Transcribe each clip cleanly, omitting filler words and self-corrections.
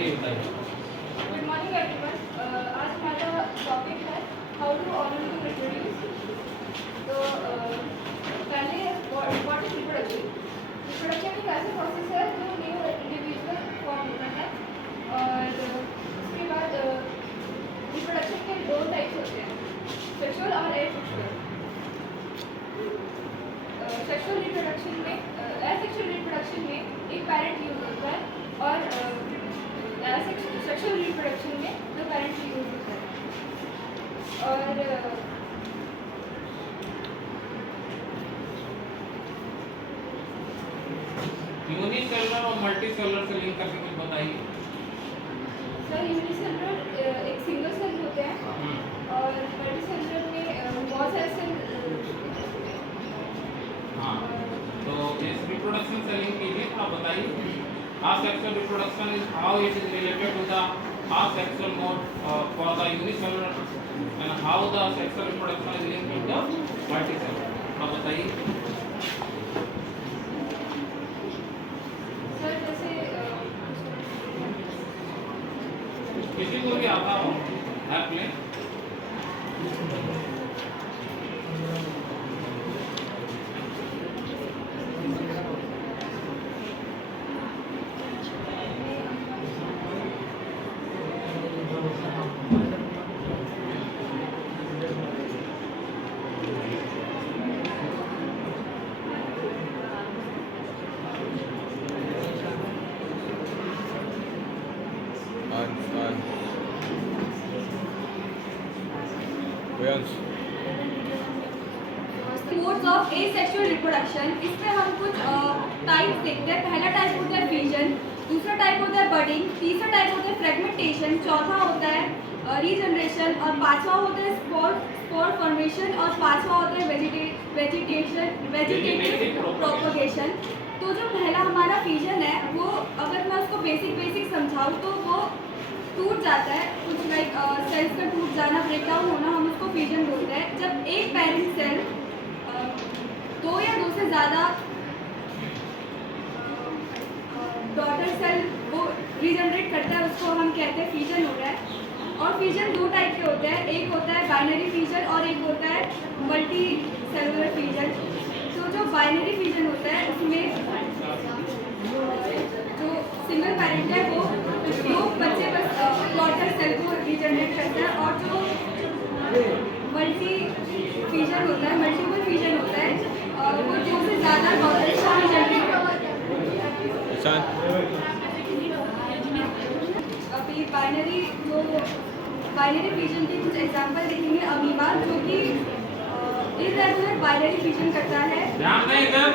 चलिए बताइए। Good morning everyone. आज हमारा टॉपिक है how to order to reproduce. तो पहले व्हाट इज रिप्रोडक्शन। रिप्रोडक्शन एक ऐसा प्रोसेस है जो न्यू इंडिविजुअल फॉर्म होता है। और उसके बाद रिप्रोडक्शन के दो टाइप्स होते हैं, सेक्सुअल और एसेक्सुअल। सेक्सुअल रिप्रोडक्शन में एसेक्सुअल रिप्रोडक्शन में एक पैरेंट यूज होता है और सेक्सुअल रिप्रोडक्शन में दो पैरेंट यूज होता है। और यूनिसेलुलर और मल्टीसेलुलर से लिंक करके कुछ बताइए। सर यूनिसेलुलर एक सिंगल सेल होते हैं और मल्टीसेलुलर में बहुत सारे सेल। हाँ, तो इस रिप्रोडक्शन से लिंक कीजिए, थोड़ा बताइए। Asexual reproduction is how it is related to the asexual mode for the unicellular, and how the sexual reproduction is linked to the multicellular. थोड़ा बताइए। सर जैसे किसी को भी आता हो हेल्प लें। मोड्स ऑफ एसेक्सुअल रिप्रोडक्शन, इसमें हम कुछ टाइप्स देखते हैं। पहला टाइप होता है फ्यूजन, दूसरा टाइप होता है बडिंग, तीसरा टाइप होता है फ्रेगमेंटेशन, चौथा होता है रीजनरेशन और पांचवा होता है स्पोर फॉर्मेशन और पांचवा होता है वेजिटेटिव प्रोपगेशन। तो जो पहला हमारा फ्यूजन है वो अगर मैं उसको बेसिक समझाऊँ तो वो टूट जाता है, कुछ लाइक सेल्स का टूट जाना, ब्रेकडाउन होना, हम उसको फ्यूजन बोलते हैं। जब एक पेरेंट सेल दो या दो से ज़्यादा डॉटर सेल वो रीजनरेट करता है, उसको हम कहते हैं फ्यूजन हो रहा है। और फ्यूजन दो टाइप के होते हैं, एक होता है बाइनरी फ्यूजन और एक होता है मल्टी सेलुलर फ्यूजन। तो जो बाइनरी फ्यूजन होता है उसमें जो सिंगल पेरेंट है वो दो बच्चे बस डॉटर सेल को रीजनरेट करता है, और जो मल्टी फ्यूजन होता है, मल्टीपल फ्यूजन होता है, वो दो से ज़्यादा डॉटर को रीजनरेट करता है। अभी बाइनरी फ्यूजन के कुछ एग्जांपल देखेंगे। अमीबा जो कि इरेगुलर बाइनरी फ्यूजन करता है। ध्यान दें, इधर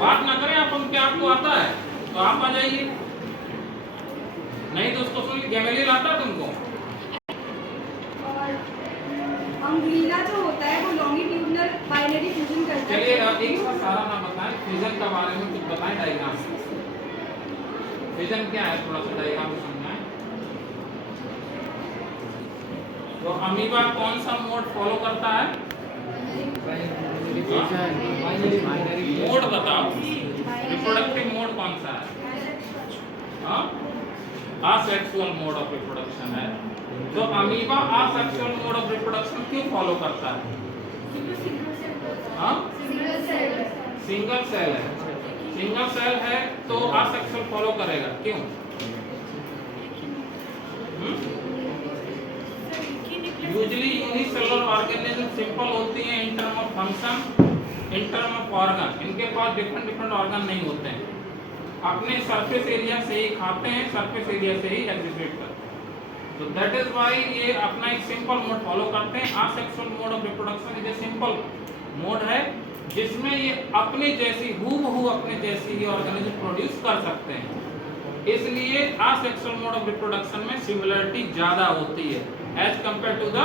बात ना करें आप, उनके आपको आता है तो आप आ जाइए, नहीं तो उसको सुन गैमेलियल आता है तुमको। और अंगुलीला जो होता है वो लॉन्गिट्यूडनल बाइनरी फ्यूजन करता है। चलिए एक बार सारा ना बताएं, फ्यूजन के बारे में कुछ बताएं, डायग्राम। फ्यूजन क्या है, थोड़ा सा डायग्राम समझाएं। तो अमीबा कौन सा मोड फॉलो करता है? मोड बताओ, रिप्रोडक्टिव मोड कौन सा है? असेक्सुअल मोड ऑफ रिप्रोडक्शन है। तो amoeba asexual mode of reproduction क्यों फॉलो करता है? सिंगल सेल है, सिंगल सेल है तो असेक्सुअल फॉलो करेगा, क्यों? यूजुअली यूनिसेलुलर ऑर्गेनिज्म सिंपल होती हैं in term of function, in term of organ. इनके पास डिफरेंट ऑर्गन नहीं होते हैं, अपने सरफेस एरिया से ही खाते हैं, सरफेस एरिया से ही एग्जीक्यूट करते हैं। तो दैट इज व्हाई ये अपना एक सिंपल मोड फॉलो करते हैं। Asexual mode of reproduction is a simple mode है जिसमें ये अपने जैसी हूबहू अपने जैसी ही ऑर्गेनिज्म प्रोड्यूस कर सकते हैं। इसलिए असेक्सुअल मोड ऑफ रिप्रोडक्शन में सिमिलरिटी ज्यादा होती है as compare to the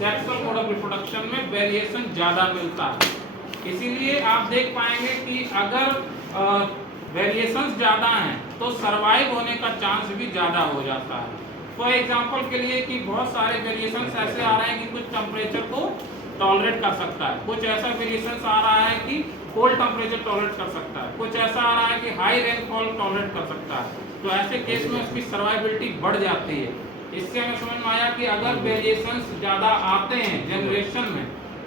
sexual mode of reproduction में वेरिएशन ज्यादा मिलता है। इसीलिए आप देख पाएंगे कि अगर वेरिएशंस ज़्यादा हैं तो सरवाइव होने का चांस भी ज़्यादा हो जाता है। फॉर एग्जांपल के लिए कि बहुत सारे वेरिएशंस ऐसे आ रहे हैं कि कुछ टॉलरेट कर सकता है, कुछ ऐसा वेरिएशन आ रहा है कि कोल्ड टेम्परेचर टॉलरेट कर सकता है, कुछ ऐसा आ रहा है कि हाई रेनफॉल टॉलरेट कर सकता है। तो ऐसे केस में उसकी सर्वाइबिलिटी बढ़ जाती है। इससे हमें समझ में आया कि अगर वेरिएशंस ज़्यादा आते हैं जनरेशन में,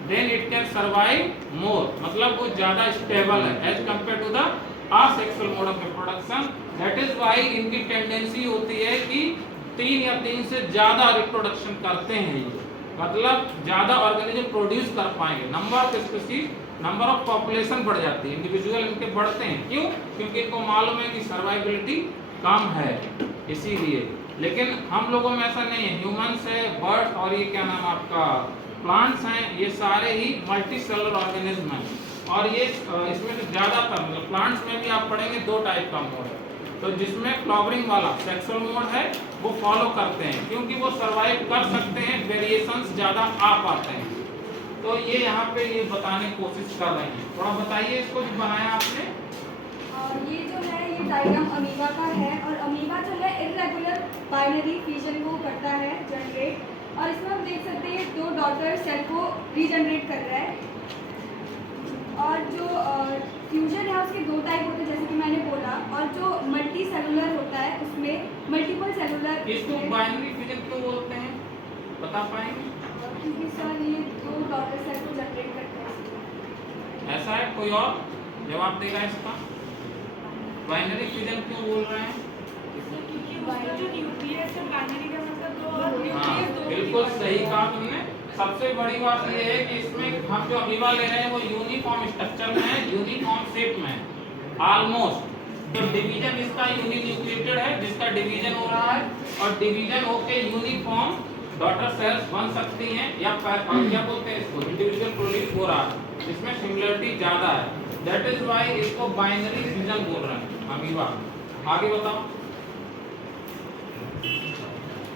then it can survive more, मतलब वो ज़्यादा स्टेबल है as compare to the asexual mode of reproduction. That is why इनकी टेंडेंसी होती है कि 3 या 3 से ज़्यादा रिप्रोडक्शन करते हैं ये, मतलब ज़्यादा ऑर्गेनिज्म प्रोड्यूस कर पाएंगे, number of species, number of population बढ़ जाती है, इंडिविजुअल इनके बढ़ते हैं। क्यों? क्योंकि इनको मालूम है कि सर्वाइबिलिटी कम है, इसीलिए। लेकिन हम लोगों में ऐसा नहीं है, ह्यूमंस है, बर्ड्स और ये क्या नाम आपका प्लांट्स हैं, ये सारे ही मल्टी सेलुलर ऑर्गेनिज्म हैं। और ये इसमें तो ज़्यादातर मतलब प्लांट्स में भी आप पढ़ेंगे 2 टाइप का मोड है, तो जिसमें फ्लावरिंग वाला सेक्सुअल मोड है वो फॉलो करते हैं, क्योंकि वो सर्वाइव कर सकते हैं, वेरिएशंस ज़्यादा आ पाते हैं। तो ये यहाँ पे ये बताने की कोशिश कर रहे हैं। थोड़ा बताइए इसको जो बनाया आपने। ये जो है ये डायग्राम अमीबा का है, और अमीबा जो है इर्रेगुलर बाइनरी फिजन को करता है जनरेट, और इसमें हम देख सकते हैं 2 डॉटर सेल को रीजनरेट कर रहा है। और जो फ्यूजन है उसके 2 टाइप होते हैं जैसे कि मैंने बोला, और जो मल्टी सेलुलर होता है उसमें मल्टीपल सेलुलर। इसको बाइनरी फिजन क्यों बोलते हैं, बता पाएंगे? क्योंकि सर ये 2 डॉटर सेल को जनरेट करते हैं। ऐसा है, कोई और जवाब देगा इसका? बाइनरी फिजन क्यों बोल रहे हैं? क्योंकि उसका जो न्यूक्लियस है बाइनरी का मतलब 2 और न्यूक्लियस 2 बिल्कुल सही कहा तुमने। सबसे बड़ी बात ये है कि इसमें हम जो अमीबा ले रहे हैं वो यूनिफॉर्म स्ट्रक्चर में है, यूनिफॉर्म शेप में है ऑलमोस्ट। तो डिवीजन इसका यूनिन्यूक्लिएटेड है, जिसका डिवीजन हो रहा है, और डिवीजन होके यूनिफॉर्म डॉटर सेल्स बन सकती हैं, या क्या बोलते हैं इसको, इंडिविजुअल प्रोड्यूस हो रहा है, इसमें सिमिलरिटी ज़्यादा है। दैट इज वाई इसको बाइनरी फिजन बोल रहे हैं अमीबा। आगे बताओ।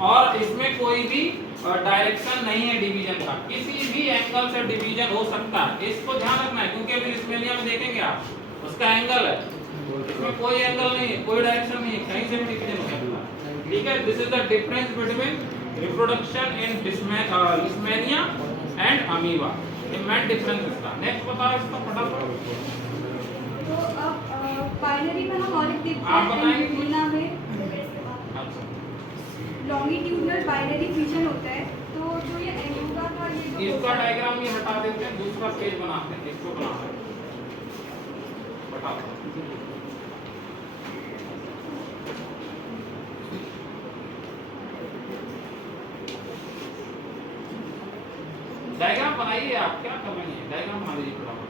और इसमें कोई भी डायरेक्शन नहीं है डिवीजन का, किसी भी एंगल से डिवीजन हो सकता है, इसको ध्यान रखना है, क्योंकि अभी रिस्मेलिया में देखेंगे आप उसका एंगल है, इसमें कोई एंगल नहीं है, कोई डायरेक्शन नहीं है, कहीं से भी डिवीजन हो सकता है। ठीक है, this is the difference between reproduction in leishmania and amoeba, ये मेन डिफरेंस इसका। नेक्स्ट बताओ इसका फटाफट। तो अब बाइनरी में हम और एक देखते आप बताएंगे हैं, कुछ? एंटीना में लॉन्गिट्यूडनल बाइनरी फिजन होता है। तो जो ये एंटीना का ये जो इसका डायग्राम ये हटा देते हैं, दूसरा पेज बनाते हैं, इसको बनाते हैं, हटा दो। डायग्राम बनाइए, आप क्या कर रहे हैं, डायग्राम बना दीजिए फटाफट।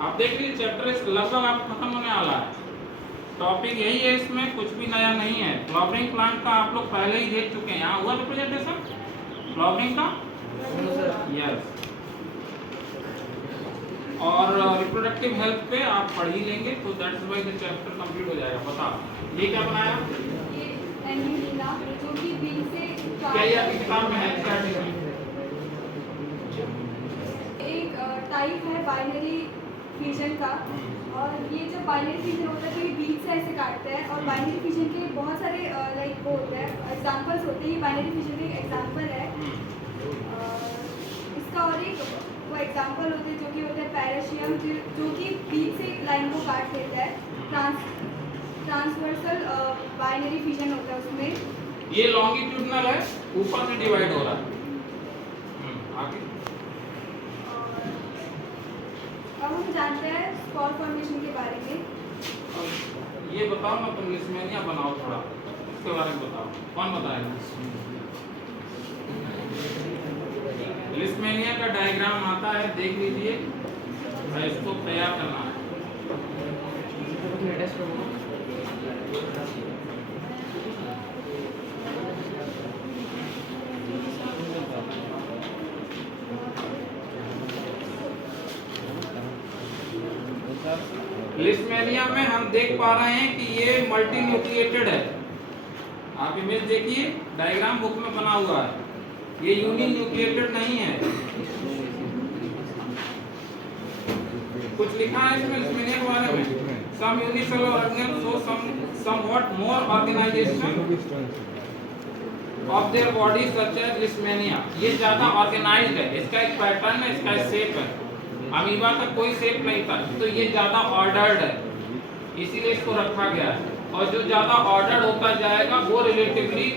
आप देख लीजिए चैप्टर लगभग आप खत्म होने वाला है, टॉपिक यही है, इसमें कुछ भी नया नहीं है। फ्लावरिंग प्लांट का आप लोग पहले ही देख चुके हैं, यहाँ हुआ रिप्रेजेंटेशन फ्लावरिंग का, यस। और रिप्रोडक्टिव हेल्थ पे आप पढ़ ही लेंगे, तो that's why the chapter complete हो जाएगा। बताओ ये क्या बनाया, ये एंटीना जो कि बीज से क्या ये आपकी किताब में है, क्या है? एक टाइप है बाइनरी फिजन का, और ये जो बाइनरी फिजन होता है तो ये बीज से ऐसे काटते हैं, और बाइनरी फिजन के बहुत सारे लाइक वो होते हैं एग्जांपल्स होते हैं, ये बाइनरी फिजन का एक एग्जांपल है। इसका और एक वो एग्जांपल होते हैं जो कि होते हैं पैराशियम, जो कि बीज से एक लाइन को काट देता है। ट्रांसवर्सल बाइनरी फिजन होता है उसमें। ये लॉन्गिट्यूडनल है, ऊपर से डिवाइड हो रहा है। आगे अब हम जानते हैं स्पॉर फॉर्मेशन के बारे में। ये बताओ ना, तुम लिस्मेनिया बनाओ थोड़ा, इसके बारे में बताओ, कौन बताएगा? लिस्मेनिया का डायग्राम आता है, देख लीजिए, इसको तैयार करना है। लिस्मेनिया में हम देख पा रहे हैं कि ये मल्टी न्यूक्लिएटेड है, आप इमेज देखिए, डायग्राम बुक में बना हुआ है, ये यूनिन्यूक्लिएटेड नहीं है। कुछ लिखा है इसमें लिस्मेनिया के बारे में, some unicellular organelle show somewhat more organisation of their body such as Leishmania. ये ज्यादा ऑर्गेनाइज्ड है, इसका एक पैटर्न है, इसका एक शेप है। अमीबा का कोई शेप नहीं था, तो ये ज्यादा ऑर्डर्ड है, इसीलिए इसको रखा गया है। और जो ज्यादा ऑर्डर्ड होता जाएगा वो रिलेटिवली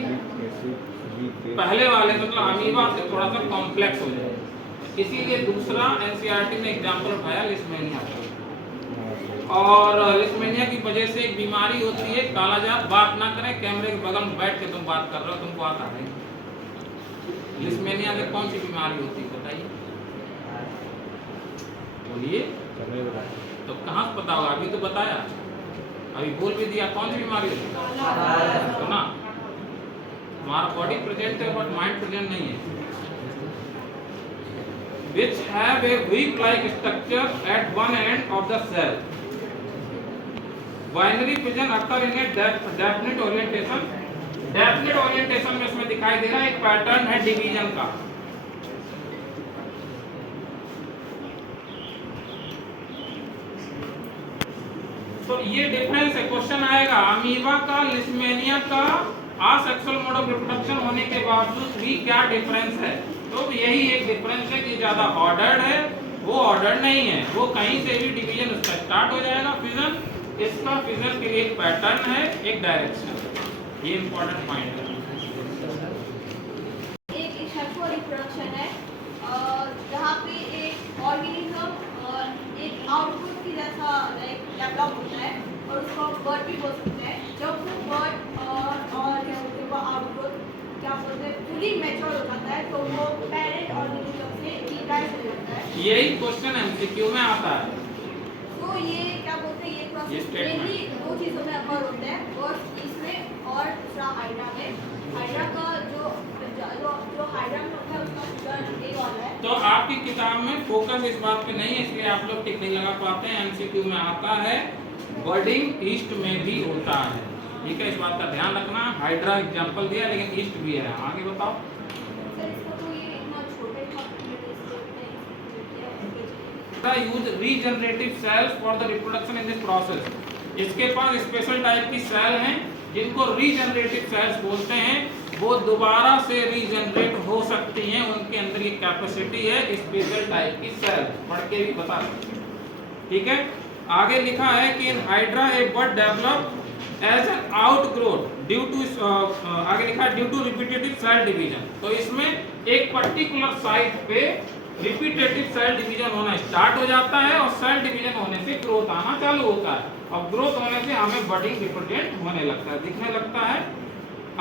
पहले वाले मतलब अमीबा से थोड़ा सा कॉम्प्लेक्स हो जाएगा। इसीलिए दूसरा एनसीईआरटी ने एग्जांपल उठाया लिस्मेनिया का। और लिस्मेनिया की वजह से एक बीमारी होती है कालाजार। बात ना करें, कैमरे के बगल में बैठ के तुम बात कर रहे हो, तुमको आता है। लिस्मेनिया से कौन सी बीमारी होती है बताइए, बोलिए। तो कहाँ से पता होगा, अभी तो बताया, अभी बोल भी दिया कौन सी बीमारी होती है। तो ना हमारा बॉडी प्रेजेंट है बट माइंड प्रेजेंट नहीं है। Which have a whip-like structure at one end of the cell. Binary fission occur in a definite orientation. Definite orientation में इसमें दिखाई दे रहा है एक पैटर्न है डिवीजन का। तो ये डिफरेंस है, क्वेश्चन आएगा अमीबा का लिस्मेनिया का असेक्सुअल मोड ऑफ रिप्रोडक्शन होने के बावजूद भी क्या डिफरेंस है। तो यही एक डिफरेंस है कि ज्यादा ऑर्डर्ड है, वो ऑर्डर्ड नहीं है। वो कहीं से भी डिवीजन उसका स्टार्ट हो जाएगा फिजन, इसका फिजन के लिए एक पैटर्न है, एक डायरेक्शन। ये इंपॉर्टेंट पॉइंट है। एक सेक्सुअल रिप्रोडक्शन है जहाँ पे एक ऑर्गेनिज्म एक आउटपुट की जैसा लाइक डेवलप होता है और उसको बर्ड भी बोल सकते हैं। जब वो बर्ड और क्या बोलते हैं वो आउटपुट क्या बोलते हैं फुली मैच्योर हो जाता है तो वो पेरेंट ऑर्गेनिज्म से डिवाइड हो जाता है। यही क्वेश्चन एमसीक्यू में आता है। तो ये क्या बोलते हैं ये प्रोसेस मेनली दो चीज़ों में अकर होते हैं, और इसमें और दूसरा हाइड्रा में। हाइड्रा का जो हाइड्रा में होता है उसका रिजल्ट ये वाला है। तो आपकी किताब में फोकस इस बात पे नहीं है, इसलिए आप लोग टिक नहीं लगा पाते हैं। एमसीक्यू में आता है बर्डिंग ईस्ट में भी होता है, ठीक है, इस बात का ध्यान रखना। हाइड्रा एग्जांपल दिया लेकिन ईस्ट भी है। आगे बताओ। सर इसको तो ये इतना छोटे use regenerative cells for the reproduction in this process. इसके पास स्पेशल टाइप की सेल हैं जिनको रीजनरेटिव सेल्स बोलते हैं। वो दोबारा से रीजनरेट हो सकती हैं, उनके अंदर ये कैपेसिटी है। स्पेशल टाइप की सेल पढ़ के भी बता सकते हैं, ठीक है। आगे लिखा है कि in hydra a bird develop as an outgrowth due to आगे लिखा है due to repetitive cell division. तो इसमें एक पर्टिकुलर साइट पे रिपीटेटिव सेल डिवीजन होना स्टार्ट हो जाता है और सेल डिवीजन होने से ग्रोथ आना चालू होता है, और ग्रोथ होने से हमें बडिंग रिप्रेजेंट होने लगता है, दिखने लगता है।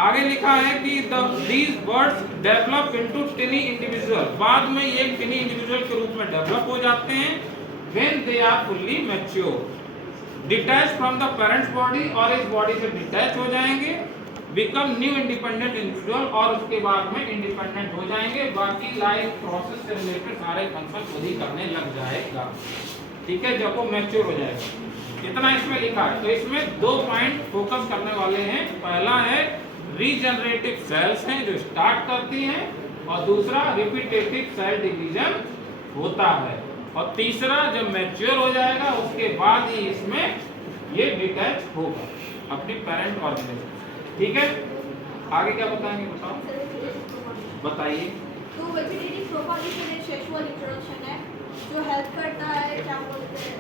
आगे लिखा है कि these birds develop into tiny individual। बाद में ये tiny individual के रूप में डेवलप हो जाते हैं when they are fully mature, detached from the parent's body, और इस बॉडी से डिटैच हो जाएंगे, become new independent individual, और उसके बाद में इंडिपेंडेंट हो जाएंगे। बाकी लाइफ प्रोसेस से रिलेटेड सारे फंक्शन खुद ही करने लग जाएगा, ठीक है, जब वो मैच्योर हो जाएगा। इतना इसमें लिखा है। तो इसमें दो पॉइंट फोकस करने वाले हैं। पहला है रीजनरेटिव सेल्स हैं जो स्टार्ट करती हैं, और दूसरा रिपीटेटिव सेल डिवीजन होता है, और तीसरा जब मैच्योर हो जाएगा उसके बाद ही इसमें ये डिटैच होगा अपनी पेरेंट ऑर्गेनिज्म, ठीक है। आगे क्या बताएंगे, बताओ, बताइए। तो वेजिटेटिव प्रोपागेशन एक सेक्सुअल रिप्रोडक्शन है जो हेल्प करता है क्या बोलते हैं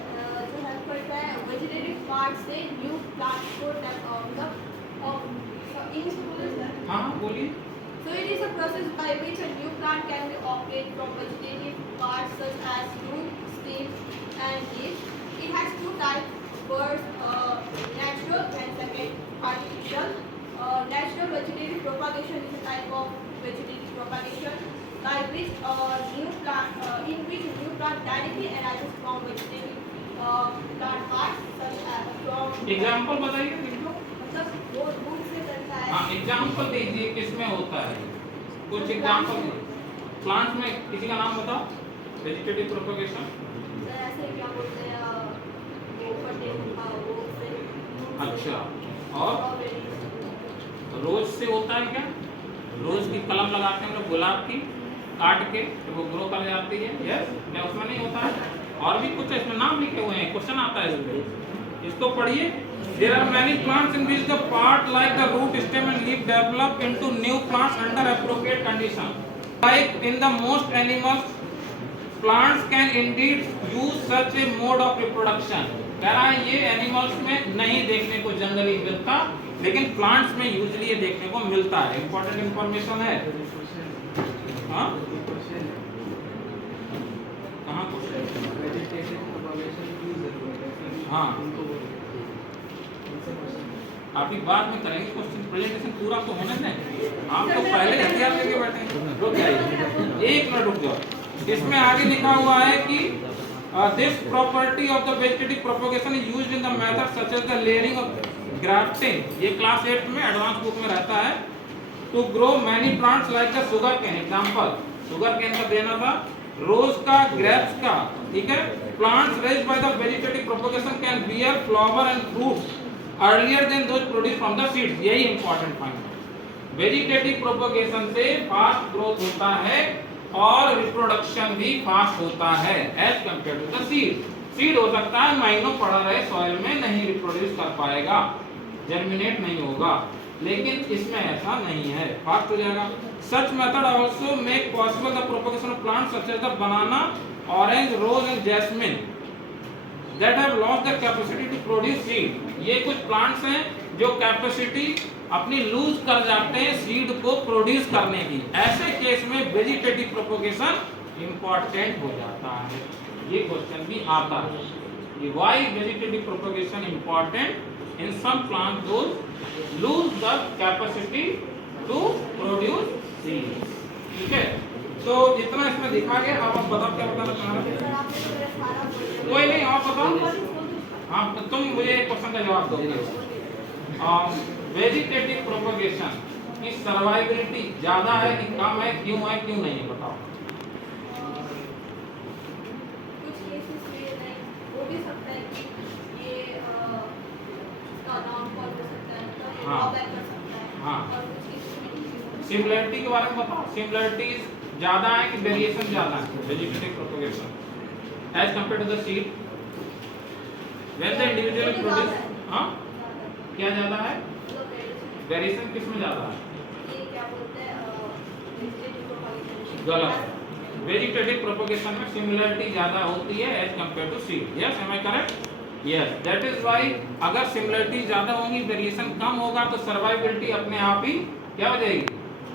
जो हेल्प करता है वेजिटेटिव पार्ट से न्यू प्लांट को मतलब इंग्लिश में बोले सर। हाँ बोलिए। So it is a process by which a new plant can be obtained from vegetative parts such as root, stem, and leaves. It has two types: first, natural, and second, artificial. Natural vegetative propagation is a type of vegetative propagation by which new plant directly arises from vegetative plant parts such as from. Example बताइए, लिखो। मतलब वो root से बनता है। हाँ example दीजिए, किसमें होता है, कुछ एग्जाम्पल। प्लांट में किसी का नाम बताओ, वेजिटेटिव प्रोपगेशन। ऐसे क्या बोलते हैं वो पटेल का वो से। अच्छा, और रोज से होता है क्या? रोज की कलम लगाते हैं हम लोग गुलाब की, काट के तो वो ग्रो कर जाती है। यस, क्या उसमें नहीं होता है? और भी कुछ इसमें नाम लिखे हुए हैं, क्वेश्चन आता है इसमें, इसको पढ़िए। There are many plants in which the part like the root, stem and leaf develop into new plants under appropriate condition. Like in the most animals, plants can indeed use such a mode of reproduction. कह रहा है ये animals में नहीं देखने को generally मिलता, लेकिन प्लांट्स में यूजुअली ये देखने को मिलता है। इंपॉर्टेंट इंफॉर्मेशन है। हाँ, कहाँ क्वेश्चन? हाँ, अभी बाद में करेंगे क्वेश्चन, प्रेजेंटेशन पूरा तो होने दें। आप तो पहले हथियार लेके बैठे हैं। रुक जाइए, एक मिनट रुक जाओ। इसमें आगे लिखा हुआ है कि this property of the vegetative propagation is used in the method such as the layering of grafting. ये क्लास 8 में एडवांस बुक में रहता है। To grow many plants like the sugar cane, example sugar cane का देना था, rose का, grapes का, ठीक है। Plants raised by the vegetative propagation can bear flower and fruits earlier than those produced from the seeds. यही important point है। Vegetative propagation से फास्ट ग्रोथ होता है और रिप्रोडक्शन भी फास्ट होता है as compare to the seed. Seed हो सकता है महीनों पड़ा रहे सॉइल में, नहीं रिप्रोड्यूस कर पाएगा, जर्मिनेट नहीं होगा, लेकिन इसमें ऐसा नहीं है, फास्ट हो जाएगा। Such method also make possible the propagation of plants such as the banana, orange, rose and jasmine that have lost the capacity to produce seed. ये कुछ प्लांट्स हैं जो कैपेसिटी अपनी लूज कर जाते हैं सीड को प्रोड्यूस करने की। ऐसे केस में वेजिटेटिव प्रोपगेशन इंपॉर्टेंट हो जाता है। ये क्वेश्चन भी आता है कि why vegetative propagation important in some plant those lose the capacity to produce seed. ठीक है, तो इतना इसमें दिखा गया। अब आप बताओ क्या बताना चाह रहे हैं? कोई नहीं, आप बताओ। हाँ, तो तुम मुझे एक क्वेश्चन का जवाब दोगे। वेजिटेटिव प्रोपगेशन की सर्वाइवलिटी ज्यादा है कि कम है, क्यों है, क्यों नहीं है, बताओ। कुछ केसेस में हो भी सकता है कि ये इसका डाउनफॉल हो सकता है, तो ये हाँ। ड्रॉबैक कर सकता है। हाँ। और कुछ केसेस में नहीं भी हो सिमिलरिटी के बारे में बताओ। सिमिलरिटी ज्यादा है कि वेरिएशन ज्यादा है vegetative propagation as compare to the seed? When the individual produce, हाँ, क्या ज्यादा है? वेरिएशन किस में ज्यादा है? ये क्या बोलते हैं, वेजिटेटिव प्रोपगेशन। गलत। वेजिटेटिव प्रोपगेशन में सिमिलरिटी ज्यादा होती है as compare to seed. Yes, am I correct? Yes, that is why अगर सिमिलरिटी ज्यादा होंगी, वेरिएशन कम होगा, तो सर्वाइवलिटी अपने आप ही क्या हो जाएगी?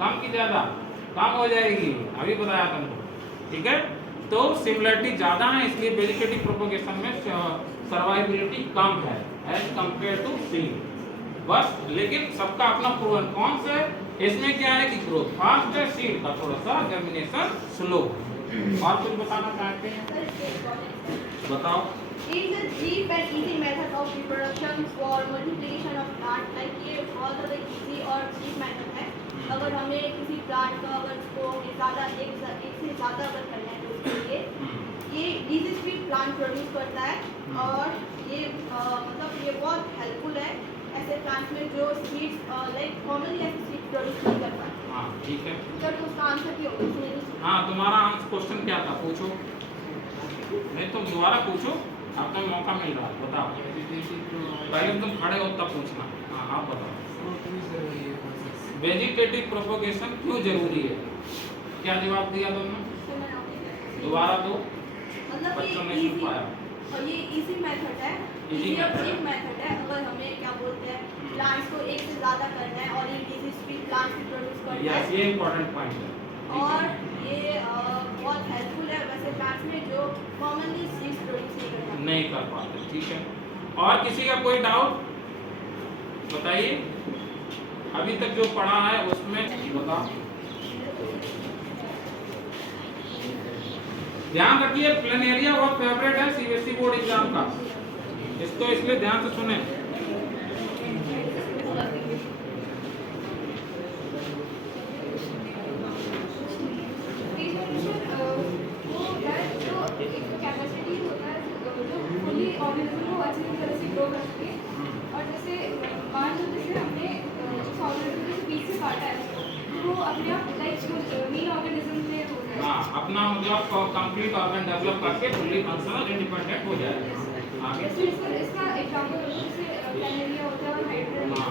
कम की ज्यादा? कम हो जाएगी। अभी बताया तुमको, ठीक है। तो सिमिलरिटी ज्यादा है, इसलिए वेजिटेटिव प्रोपगेशन में सर्वाइवलिटी कम है एज कंपेयर टू सीड। बस, लेकिन सबका अपना प्रो एंड कॉन्स है। इसमें क्या है कि ग्रोथ फास्ट है, सीड का थोड़ा सा जर्मिनेशन स्लो। और कुछ बताना चाहते हैं? बताओ। Is a cheap and easy method of reproduction for multiplication of plant, like ये बहुत ज़्यादा easy और cheap method है। अगर हमें किसी प्लांट का अगर उसको ज़्यादा एक से ज़्यादा अगर करना है तो उसके लिए ये easy speed प्लांट प्रोड्यूस करता है। और ये मतलब ये बहुत हेल्पफुल है ऐसे प्लांट में जो सीड्स लाइक कॉमनली ऐसे सीड्स प्रोड्यूस नहीं कर पाते। हाँ, ठीक है। तो उसका आंसर क्या होगा? हाँ, तुम्हारा क्वेश्चन क्या था, पूछो। नहीं, तुम दोबारा पूछो, आपको मौका मिल रहा है, बताओ। पहले तुम खड़े हो तब पूछना। हाँ, आप बताओ। वेजिटेटिव प्रोपगेशन क्यों जरूरी है? क्या जवाब दिया तुमने? दोबारा दो, मतलब बच्चों ने ये सुन पाया। और ये इजी मेथड है, Easy इजी और method है। चीप मेथड है। अगर हमें क्या बोलते हैं प्लांट्स को एक से ज़्यादा करना है और ये इजी स्पीड प्लांट्स को प्रोड्यूस करना यस, है। ये इंपॉर्टेंट पॉइंट है। और ये बहुत हेल्पफुल है वैसे प्लांट्स में जो कॉमनली सीड्स प्रोड्यूस नहीं कर पाते। नहीं कर पाते, ठीक है। और किसी का कोई डाउट बताइए? अभी तक जो पढ़ा है उसमें बताओ। ध्यान रखिए, प्लेनेरिया बहुत फेवरेट है सीबीएसई बोर्ड एग्जाम का, इसको इसलिए ध्यान से सुने। वो है जो एक कैपेसिटी होता है जो फुली ऑर्गेनिज्म को अच्छी तरह से ग्रो करती है। और जैसे मान लो जैसे हमने उस ऑर्गेनिज्म अपना मतलब कंप्लीट ऑर्गन डेवलप करके फुल्ली फंक्शनल इंडिपेंडेंट हो जाएगा। आगे इसका एग्जांपल जैसे प्लानेरिया होता है और हाइड्रा। हाँ,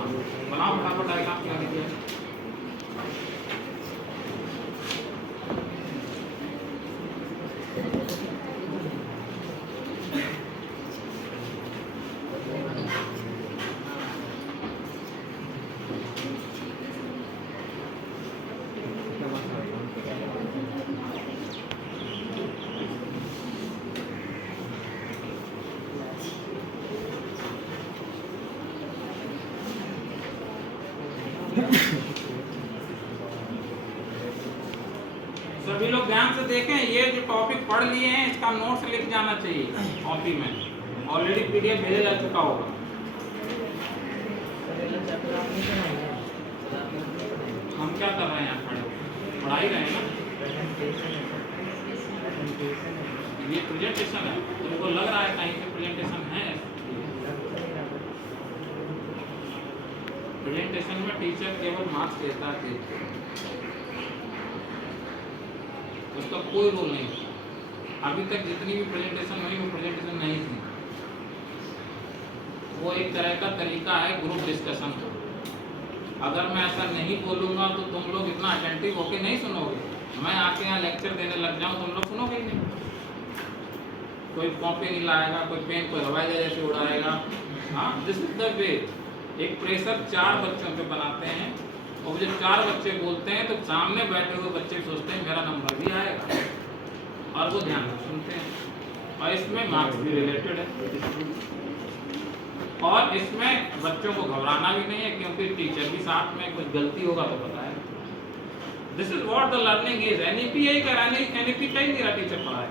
बनाओ फटाफट डायग्राम क्या लिखिए। सभी लोग ध्यान से देखें, ये जो टॉपिक पढ़ लिए हैं इसका नोट्स लिख जाना चाहिए कॉपी में। ऑलरेडी पीडीएफ भेजा जा चुका होगा। हम क्या कर रहे हैं यहाँ खड़े होकर? पढ़ा ही रहे हैं ना। ये प्रेजेंटेशन है, तुमको लग रहा है कहीं पे प्रेजेंटेशन है? प्रेजेंटेशन में टीचर केवल मार्क्स देता है, उसका कोई रोल नहीं। अभी तक जितनी भी प्रेजेंटेशन हुई वो प्रेजेंटेशन नहीं थी, वो एक तरह का तरीका है ग्रुप डिस्कशन का। अगर मैं ऐसा नहीं बोलूँगा तो तुम लोग इतना अटेंटिव होके नहीं सुनोगे। मैं आके यहाँ लेक्चर देने लग जाऊँ, तुम लोग सुनोगे ही नहीं। कोई कॉपी नहीं लाएगा, कोई पेन, कोई हवाई जहाज से उड़ाएगा। हाँ, दिस इज द वे। एक प्रेशर 4 बच्चों पे बनाते हैं, और जब 4 बच्चे बोलते हैं तो सामने बैठे हुए बच्चे सोचते हैं मेरा नंबर भी आएगा, और वो ध्यान से सुनते हैं। और इसमें मार्क्स भी रिलेटेड है, और इसमें बच्चों को घबराना भी नहीं है, क्योंकि टीचर भी साथ में, कुछ गलती होगा तो बताए। This is what the learning is. NEP यही कह रहा है, एनईपी कहीं नहीं रहा टीचर पढ़ाए।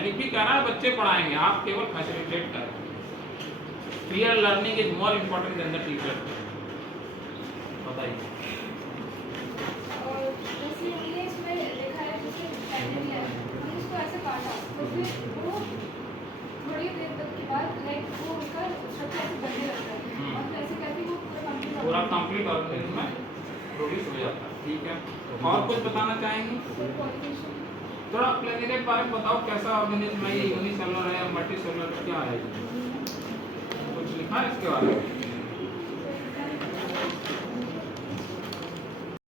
एनईपी कह रहा है बच्चे पढ़ाएंगे, आप केवल फैसिलिटेट करें। Clear learning is more important then the teacher. बताइए। और जैसे हमने इसमें देखा है, जैसे प्लानेरिया है, हमने उसको ऐसे काटा तो फिर वो थोड़ी देर तक के बाद लाइक वो उसका स्ट्रक्चर ऐसे बनने लगता है, और फिर ऐसे करके वो पूरा कंप्लीट ऑर्गेनिज्म में प्रोड्यूस हो जाता है। ठीक है, और कुछ बताना चाहेंगे? थोड़ा प्लानेरिया के बारे में बताओ, कैसा ऑर्गेनिज्म है ये? यूनिसेलुलर है या मल्टीसेलुलर, क्या है? कुछ लिखा है इसके बारे में?